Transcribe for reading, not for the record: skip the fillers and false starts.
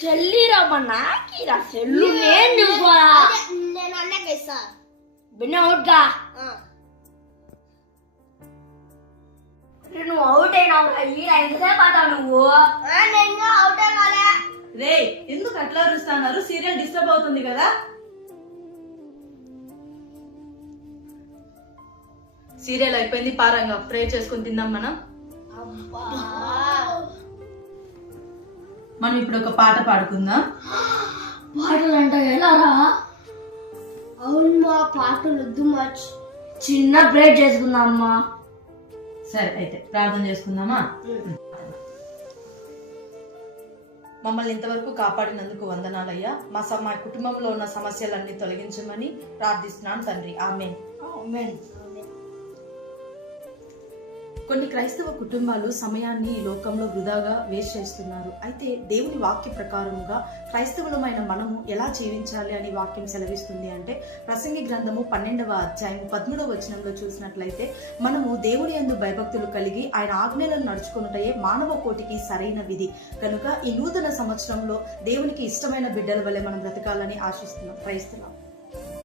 సెల్లిరమ్మా cell నేను అన్నకి ఇస్తా బిన్న అవుట్గా నువ్వు అవుట్ అయినావు ఎంతసేపు ఆటావు నువ్వు నేను అవుట్ కాలే. రే ఎందుకు అట్లా అరుస్తున్నారు? సీరియల్ డిస్టర్బ్ అవుతుంది కదా. సీరియల్ అయిపోయింది, పారంగా ప్రే చేసుకుని తిందాం మనం. మనం ఇప్పుడు ఒక పాట పాడుకుందాం. పాటలు అంటే ఎలా రా? అవును మా పాటలు వద్దు మచ్. చిన్న బ్రేక్ చేసుకుందాం అమ్మా. సరే అయితే ప్రార్థన చేసుకుందామా? మమ్మల్ని ఇంతవరకు కాపాడినందుకు వందనాలయ్యా. మా కుటుంబంలో ఉన్న సమస్యలన్నీ తొలగించమని ప్రార్థిస్తున్నాను తండ్రి. ఆమేన్. ఆమేన్. కొన్ని క్రైస్తవ కుటుంబాలు సమయాన్ని ఈ లోకంలో వృధాగా వేస్ట్ చేస్తున్నారు. అయితే దేవుని వాక్య ప్రకారముగా క్రైస్తవులమైన మనము ఎలా జీవించాలి అని వాక్యం సెలవిస్తుంది అంటే, ప్రసంగి గ్రంథము 12వ అధ్యాయం 13వ వచనంలో చూసినట్లయితే, మనము దేవుని యందు భయభక్తులు కలిగి ఆయన ఆజ్ఞలను నడుచుకున్నటయే మానవ కోటికి సరైన విధి. కనుక ఈ నూతన సంవత్సరంలో దేవునికి ఇష్టమైన బిడ్డల వలె మనం బ్రతకాలని ఆశిస్తున్నాం. క్రైస్తవం.